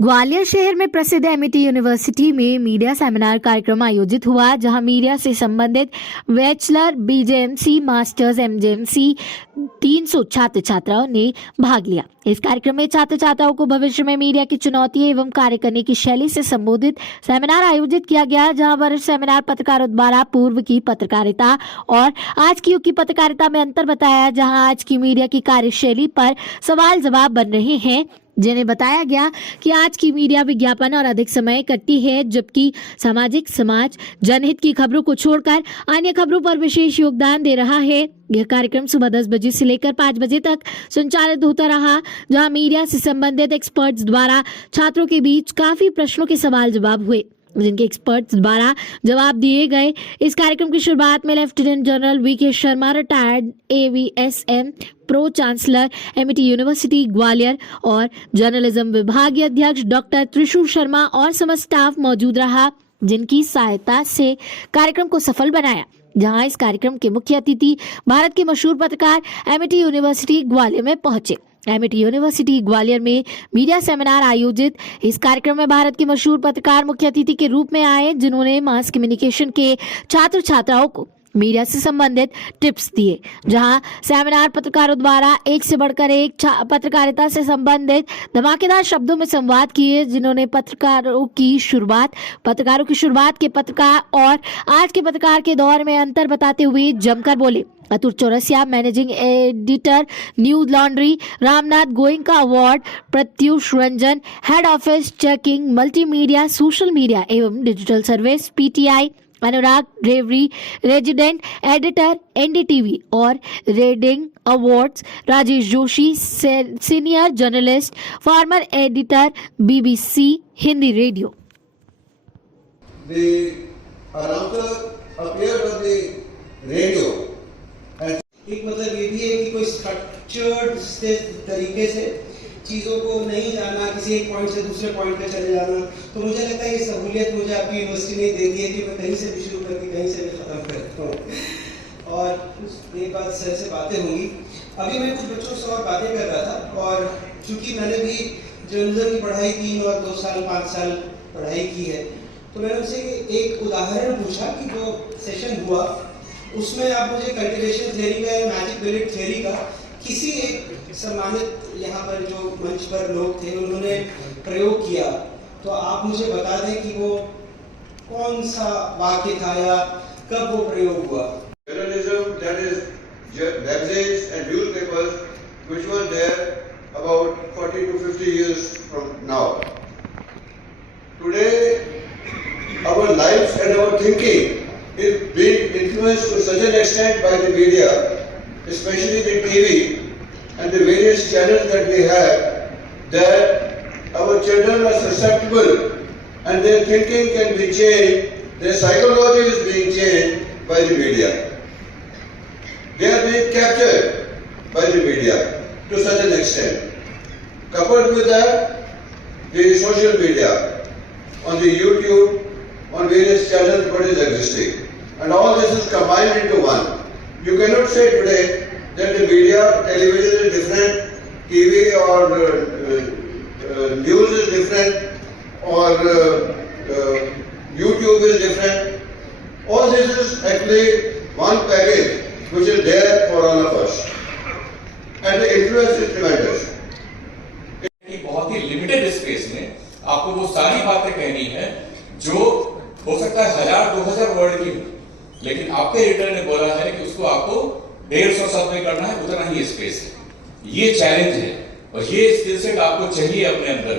ग्वालियर शहर में प्रसिद्ध एमिटी यूनिवर्सिटी में मीडिया सेमिनार कार्यक्रम आयोजित हुआ, जहां मीडिया से संबंधित बैचलर, बीजेएमसी, मास्टर्स, एमजेएमसी 300 छात्र छात्राओं ने भाग लिया। इस कार्यक्रम में छात्र छात्राओं को भविष्य में मीडिया की चुनौतियां एवं कार्य करने की शैली से संबोधित सेमिनार आयोजित किया गया, जहां वरिष्ठ सेमिनार पत्रकारों द्वारा पूर्व की पत्रकारिता और आज की युग की पत्रकारिता में अंतर बताया, जहां आज की मीडिया की कार्यशैली पर सवाल जवाब बन रहे हैं, जिन्हें बताया गया कि आज की मीडिया विज्ञापन और अधिक समय करती है, जबकि सामाजिक समाज जनहित की खबरों को छोड़कर अन्य खबरों पर विशेष योगदान दे रहा है। यह कार्यक्रम सुबह 10 बजे से लेकर 5 बजे तक संचालित होता रहा, जहां मीडिया से संबंधित एक्सपर्ट्स द्वारा छात्रों के बीच काफी प्रश्नों के सवाल जवाब हुए, जिनके एक्सपर्ट्स द्वारा जवाब दिए गए। इस कार्यक्रम की शुरुआत में lieutenant general VK Sharma, retired AVSM, pro chancellor Amity University Gwalior और जर्नलिज्म विभागीय अध्यक्ष डॉक्टर त्रिशूल शर्मा और समस्त स्टाफ मौजूद रहा, जिनकी सहायता से कार्यक्रम को सफल बनाया। जहां इस कार्यक्रम के मुख्य अतिथि भारत के मशहूर पत्रकार एमिटी यूनिवर्सिटी ग्वालियर में पहुंचे। एमिटी यूनिवर्सिटी ग्वालियर में मीडिया सेमिनार आयोजित इस कार्यक्रम में भारत के मशहूर पत्रकार मुख्य अतिथि के रूप में आए, जिन्होंने मास कम्युनिकेशन के छात्र छात्राओं को मीडिया से संबंधित टिप्स दिए। जहां सेमिनार पत्रकारों द्वारा एक से बढ़कर एक पत्रकारिता से संबंधित धमाकेदार शब्दों में संवाद किए, जिन्होंने पत्रकारों की शुरुआत के पत्रकार और आज के पत्रकार के दौर में अंतर बताते हुए जमकर बोले। Atul Chaurasia, managing editor, news laundry, Ramnath Goenka award, Pratyush Ranjan, head office checking, multimedia, social media एवं डिजिटल सर्विस, पीटीआई, अनुराग रेवरी, रेजिडेंट एडिटर, एनडीटीवी और reading awards, Rajesh Joshi, senior journalist, former editor, BBC Hindi radio. एक मतलब ये भी है कि कोई स्ट्रक्चर्ड तरीके से चीज़ों को नहीं जाना, किसी एक पॉइंट से दूसरे पॉइंट पे चले जाना, तो मुझे लगता है ये सहूलियत मुझे आपकी यूनिवर्सिटी ने दे दी है कि मैं कहीं से भी शुरू करके कहीं से भी ख़त्म करता हूँ। और एक बात सर से बातें होंगी। अभी मैं कुछ बच्चों से और बातें कर रहा था, और चूँकि मैंने भी जर्नलिज्म की पढ़ाई 3 और 2 साल 5 साल पढ़ाई की है, तो मैंने उनसे एक उदाहरण पूछा कि जो सेशन हुआ उसमें आप मुझे कल्टिवेशन थ्योरी का या मैजिक बुलेट थ्योरी का किसी एक सम्मानित यहाँ पर जो मंच पर लोग थे उन्होंने प्रयोग किया, तो आप मुझे बता दें कि वो कौन सा वाक्य था या कब वो प्रयोग हुआ। Journalism, that is magazines and newspapers which were there about 40 to 50 years from now. Today our lives and our thinking is being influenced to such an extent by the media, especially the TV and the various channels that we have, that our children are susceptible and their thinking can be changed, their psychology is being changed by the media. They are being captured by the media to such an extent. Coupled with that, the social media, on the YouTube, on various channels what is existing. And all this is combined into one. You cannot say today that the media, television is different, TV or news is different, or YouTube is different. All this is actually one package which is there for all of us. And the influence is tremendous. बहुत ही limited space में आपको वो सारी बातें कहनी है जो हो सकता है 1000-2000 वर्ड की हो, लेकिन आपके एडिटर ने बोला है कि उसको आपको 150 शब्द में करना है, उतना ही स्पेस है। ये चैलेंज है और ये स्किल सेट आपको चाहिए अपने अंदर।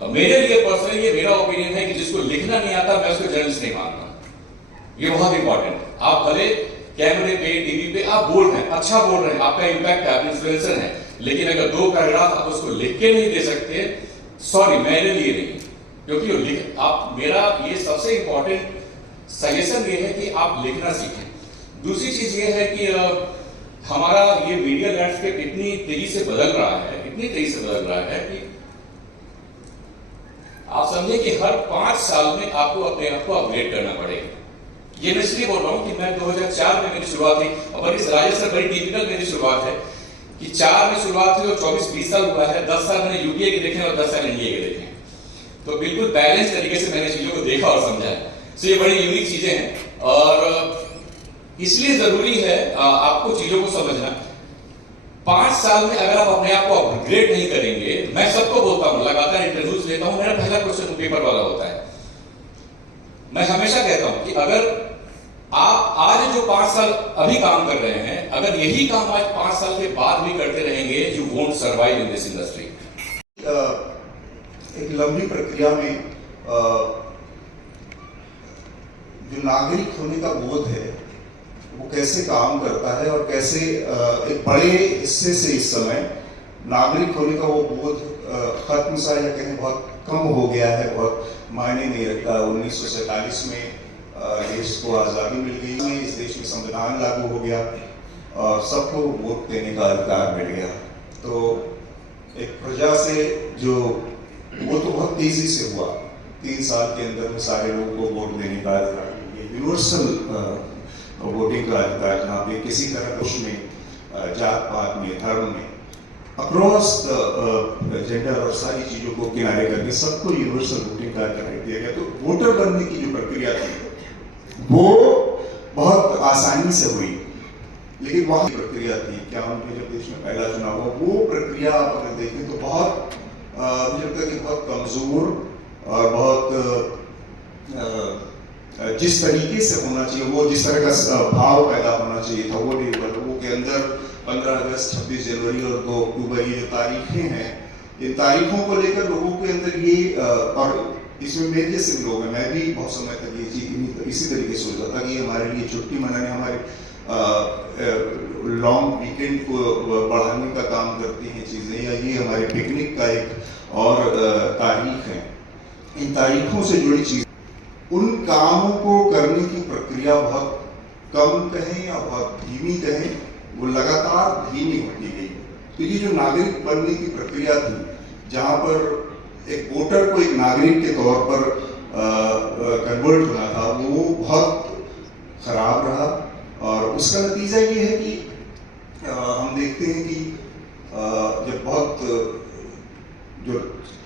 तो मेरे लिए पर्सनली ये मेरा ओपिनियन है कि जिसको लिखना नहीं आता मैं उसको जर्नलिस्ट नहीं मानता। ये बहुत इंपॉर्टेंट है। आप भले कैमरे पे, टीवी पे आप बोल रहे हैं, अच्छा बोल रहे हैं, आपका इम्पैक्ट है, आप इन्फ्लुएंसर हैं, लेकिन अगर 2 पैराग्राफ आप उसको लिख के नहीं दे सकते, सॉरी मेरे लिए नहीं, क्योंकि आप मेरा ये सबसे इंपॉर्टेंट सजेशन ये है कि आप लिखना सीखें। दूसरी चीज ये है कि हमारा ये मीडिया लैंडस्केप इतनी तेजी से बदल रहा है कि आप समझे कि हर 5 साल में आपको अपने आप को अपग्रेड करना पड़ेगा। ये मैं इसलिए बोल रहा हूं कि मैं 2004 में मेरी शुरुआत हुई और बड़ी राजेश सर बड़ी टिपिकल मेरी शुरुआत है कि 4 में शुरुआत हुई और 24-20 साल हुआ है, 10 साल मैंने यूपीए के देखे और 10 साल एनडीए के देखे, तो बिल्कुल बैलेंस तरीके से मैंने चीजों को देखा और समझा है। तो ये बड़ी यूनिक चीजें हैं और इसलिए जरूरी है आपको चीजों को समझना। 5 साल में अगर आप अपने आप को अपग्रेड नहीं करेंगे, मैं सबको बोलता हूं, लगातार इंटरव्यूज लेता हूं, मेरा पहला क्वेश्चन पेपर वाला होता है। मैं हमेशा कहता हूं कि अगर आप आज जो 5 साल अभी काम कर रहे हैं, अगर यही काम आज 5 साल के बाद भी करते रहेंगे, you won't survive in this industry. एक लंबी प्रक्रिया में जो नागरिक होने का बोध है वो कैसे काम करता है और कैसे एक बड़े हिस्से से इस समय नागरिक होने का वो बोध खत्म सा या कहीं बहुत कम हो गया है, बहुत मायने नहीं रखता। 1947 में देश को आज़ादी मिल गई, इस देश में संविधान लागू हो गया और सबको वोट देने का अधिकार मिल गया। तो एक प्रजा से जो वो तो बहुत तेजी से हुआ, 3 साल के अंदर में सारे लोगों को वोट देने का अधिकार, यूनिवर्सल वोटिंग का अधिकार, जहाँ पे किसी तरह उसमें जात पात में, धर्म में, अक्रॉस द जेंडर और सारी चीजों को किनारे करके सबको यूनिवर्सल वोटिंग का अधिकार दिया गया। तो वोटर बनने की जो प्रक्रिया थी वो बहुत आसानी से हुई, लेकिन वहाँ प्रक्रिया थी क्या उनके जब देश में पहला चुनाव हुआ, वो प्रक्रिया आप अगर देखें तो बहुत मुझे लगता है कि बहुत कमजोर और बहुत जिस तरीके से होना चाहिए, वो जिस तरह का भाव पैदा होना चाहिए था, वो नहीं हुआ। लोगों के अंदर 15 अगस्त, 26 जनवरी और 2 अक्टूबर ये जो तारीखें हैं, इन तारीखों को लेकर लोगों के अंदर ये और इसमें मेरे जैसे भी लोग हैं, मैं भी बहुत समय तक ये चीज इसी तरीके से सोचता था कि हमारे लिए छुट्टी मनाने, हमारे लॉन्ग वीकेंड को बढ़ाने का काम करती हैं चीज़ें, या ये हमारे पिकनिक का एक और तारीख है। इन तारीखों से जुड़ी चीज, उन कामों को करने की प्रक्रिया बहुत कम कहें या बहुत धीमी कहें, वो लगातार धीमी होती गई। तो ये जो नागरिक बनने की प्रक्रिया थी, जहाँ पर एक वोटर को एक नागरिक के तौर पर कन्वर्ट होना था, वो बहुत खराब रहा और उसका नतीजा ये है कि हम देखते हैं कि जब बहुत जो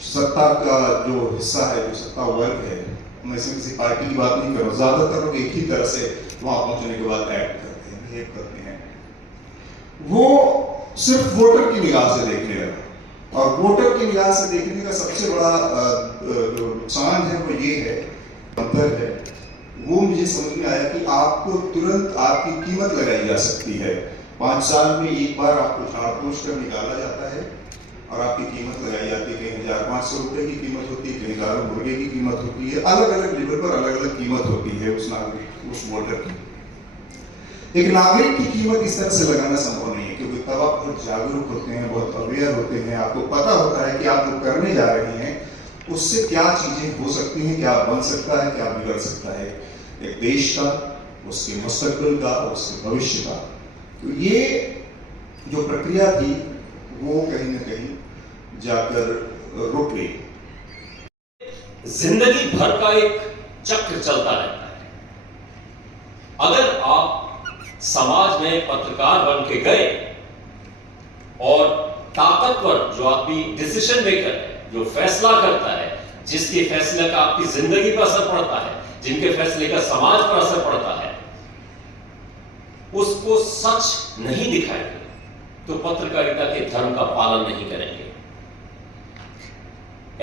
सत्ता का जो हिस्सा है, जो सत्ता वर्ग है, मैं इसमें किसी पार्टी की बात नहीं कर रहा, ज्यादातर लोग एक ही तरह से वहां पहुंचने के बाद एक्ट करते हैं, बिहेव करते हैं, वो सिर्फ वोटर की निगाह से देखने लगा। और वोटर की निगाह से देखने का सबसे बड़ा जो नुकसान है वो ये है, अंतर है, वो मुझे समझ में आया कि आपको तुरंत आपकी कीमत लगाई जा सकती है। 5 साल में एक बार आपको झाड़ पोछ कर निकाला जाता है और आपकी कीमत लगाई जाती है। कहीं 1500 रुपए की कीमत होती है, कहीं दारू मुर्गे की कीमत होती है, अलग अलग लेवल पर अलग अलग कीमत होती है उस नागरिक, उस वोटर की। एक नागरिक की कीमत इस तरह से लगाना संभव नहीं है, क्योंकि तब आप बहुत जागरूक होते हैं, बहुत अवेयर होते हैं, आपको पता होता है कि आप जो करने जा रहे हैं उससे क्या चीजें हो सकती हैं, क्या बन सकता है, क्या बिगड़ सकता है एक देश का, उसके मुस्तकबिल का, उसके भविष्य का। तो ये जो प्रक्रिया थी वो कहीं ना कहीं जाकर रुक गई। जिंदगी भर का एक चक्र चलता रहता है। अगर आप समाज में पत्रकार बन के गए और ताकतवर जो आदमी डिसीजन मेकर है, जो फैसला करता है, जिसके फैसले का आपकी जिंदगी पर असर पड़ता है, जिनके फैसले का समाज पर असर पड़ता है, उसको सच नहीं दिखाएंगे तो पत्रकारिता के धर्म का पालन नहीं करेंगे।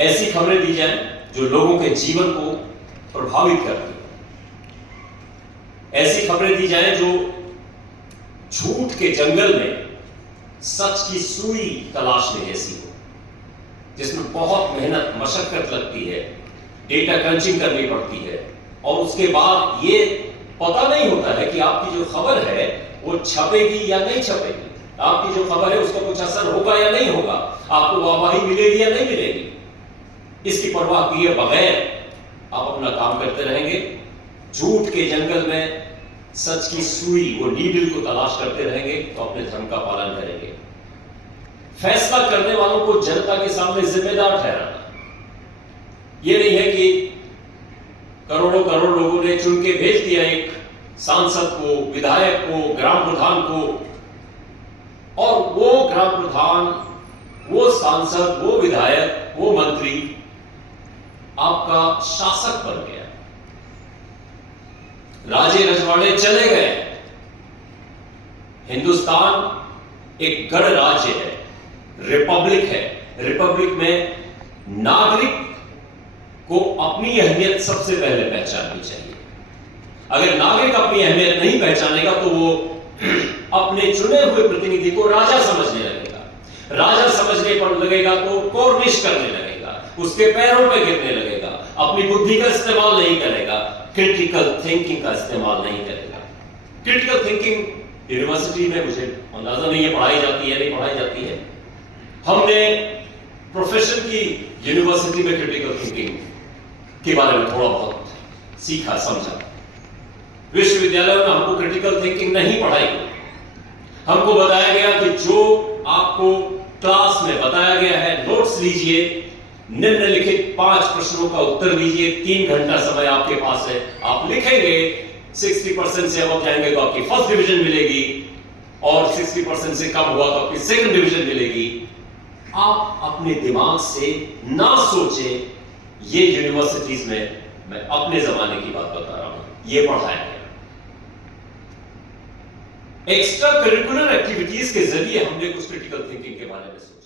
ऐसी खबरें दी जाएं जो लोगों के जीवन को प्रभावित करती हो, ऐसी खबरें दी जाएं जो झूठ के जंगल में सच की सुई तलाशने जैसी हो, जिसमें बहुत मेहनत मशक्कत लगती है, डेटा क्रंचिंग करनी पड़ती है और उसके बाद ये पता नहीं होता है कि आपकी जो खबर है वो छपेगी या नहीं छपेगी, आपकी जो खबर है उसका कुछ असर होगा या नहीं होगा, आपको वाहवाही मिलेगी या नहीं मिलेगी। इसकी परवाह किए बगैर आप अपना काम करते रहेंगे, झूठ के जंगल में सच की सुई, वो नीडल को तलाश करते रहेंगे, तो अपने धर्म का पालन करेंगे। फैसला करने वालों को जनता के सामने जिम्मेदार ठहराना, ये नहीं है कि करोड़ों करोड़ लोगों ने चुन के भेज दिया एक सांसद को, विधायक को, ग्राम प्रधान को, और वो ग्राम प्रधान, वो सांसद, वो विधायक, वो मंत्री आपका शासक बन गया, राजे रजवाड़े चले गए। हिंदुस्तान एक गणराज्य है, रिपब्लिक है। रिपब्लिक में नागरिक को अपनी अहमियत सबसे पहले पहचाननी चाहिए। अगर नागरिक अपनी अहमियत नहीं पहचानेगा तो वो अपने चुने हुए प्रतिनिधि को राजा समझने लगेगा। राजा समझने पर लगेगा तो कॉर्निश करने लगेगा, उसके पैरों पे गिरने लगेगा, अपनी बुद्धि का इस्तेमाल नहीं करेगा, क्रिटिकल थिंकिंग का इस्तेमाल नहीं करेगा। क्रिटिकल थिंकिंग यूनिवर्सिटी में मुझे अंदाजा नहीं है पढ़ाई जाती है नहीं पढ़ाई जाती है। हमने प्रोफेशन की यूनिवर्सिटी में क्रिटिकल थिंकिंग के बारे में थोड़ा बहुत सीखा समझा। विश्वविद्यालय में हमको क्रिटिकल थिंकिंग नहीं पढ़ाई गई। हमको बताया गया कि जो आपको क्लास में बताया गया है नोट्स लीजिए, निम्नलिखित 5 प्रश्नों का उत्तर दीजिए, 3 घंटा समय आपके पास है, आप लिखेंगे 60% से अब जाएंगे तो आपकी फर्स्ट डिवीजन मिलेगी और 60% से कम हुआ तो आपकी सेकंड डिवीजन मिलेगी। आप अपने दिमाग से ना सोचें। ये यूनिवर्सिटीज में, मैं अपने जमाने की बात बता रहा हूं, ये पढ़ाया गया। एक्स्ट्रा करिकुलर एक्टिविटीज के जरिए हमने कुछ क्रिटिकल थिंकिंग के बारे में सोचा।